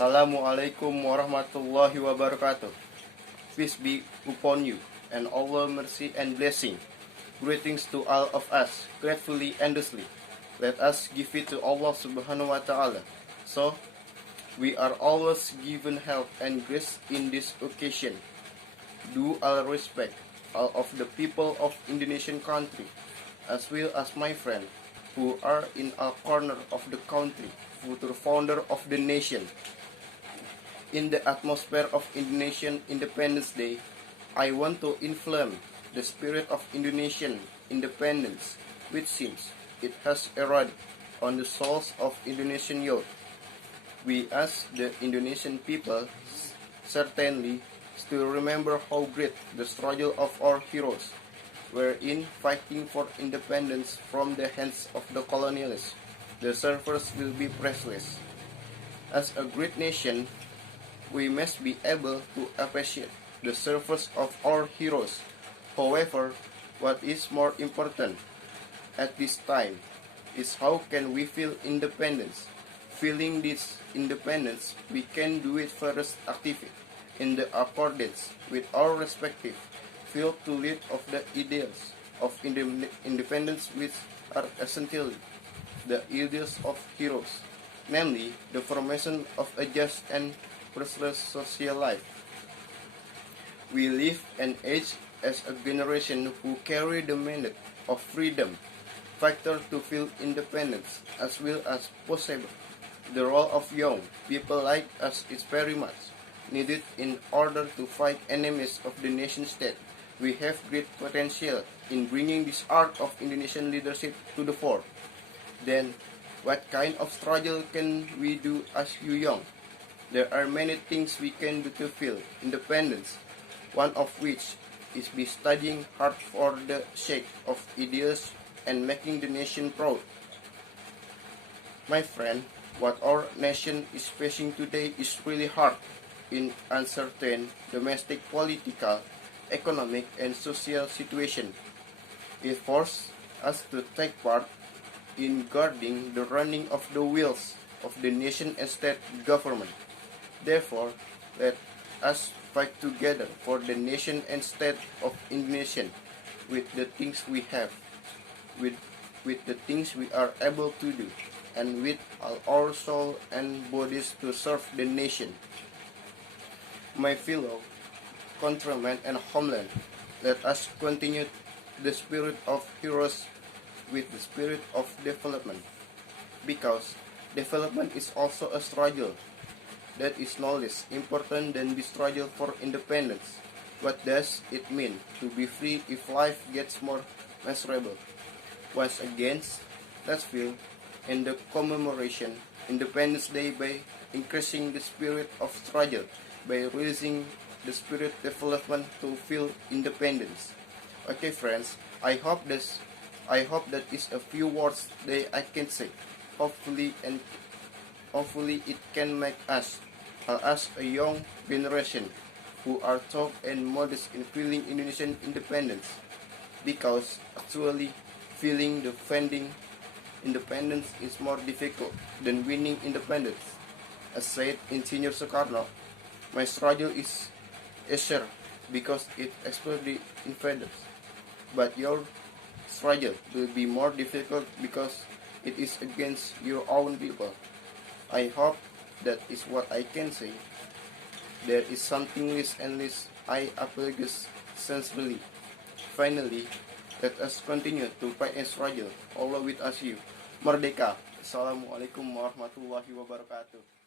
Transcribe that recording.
Assalamualaikum warahmatullahi wabarakatuh. Peace be upon you, and Allah mercy and blessing. Greetings to all of us, gratefully and justly. Let us give it to Allah subhanahu wa ta'ala. So, we are always given help and grace in this occasion. Do all respect all of the people of Indonesian country, as well as my friend who are in a corner of the country, future founder of the nation. In the atmosphere of Indonesian Independence Day, I want to inflame the spirit of Indonesian independence, which seems it has eroded on the souls of Indonesian youth. We as the Indonesian people certainly still remember how great the struggle of our heroes were in fighting for independence from the hands of the colonialists. The service will be priceless. As a great nation, we must be able to appreciate the service of our heroes. However, what is more important at this time is how can we feel independence. Feeling this independence, we can do it first actively in the accordance with our respective field to lead of the ideals of independence, which are essentially the ideals of heroes, namely the formation of a just and priceless social life. We live and age as a generation who carry the mandate of freedom, factor to feel independence as well as possible. The role of young people like us is very much needed in order to fight enemies of the nation state. We have great potential in bringing this art of Indonesian leadership to the fore. Then, what kind of struggle can we do as you young? There are many things we can do to feel independence, one of which is be studying hard for the sake of ideals and making the nation proud. My friend, what our nation is facing today is really hard in uncertain domestic political, economic and social situation. It forces us to take part in guarding the running of the wheels of the nation and state government. Therefore, let us fight together for the nation and state of Indonesia with the things we have, with the things we are able to do, and with all our soul and bodies to serve the nation. My fellow countrymen and homeland, let us continue the spirit of heroes with the spirit of development, because development is also a struggle. That is no less important than the struggle for independence. What does it mean to be free if life gets more miserable? Once again, let's feel in the commemoration Independence Day by increasing the spirit of struggle, by raising the spirit development to feel independence. Okay, friends, I hope that is a few words that I can say. Hopefully it can make us as a young generation who are tough and modest in feeling Indonesian independence, because actually feeling defending independence is more difficult than winning independence. As said Engineer Soekarno, my struggle is easier because it expels the invaders, but your struggle will be more difficult because it is against your own people. I hope that is what I can say. There is something less and less I apologize sincerely. Finally, let us continue to fight and struggle, Allah with us you. Merdeka. Assalamualaikum warahmatullahi wabarakatuh.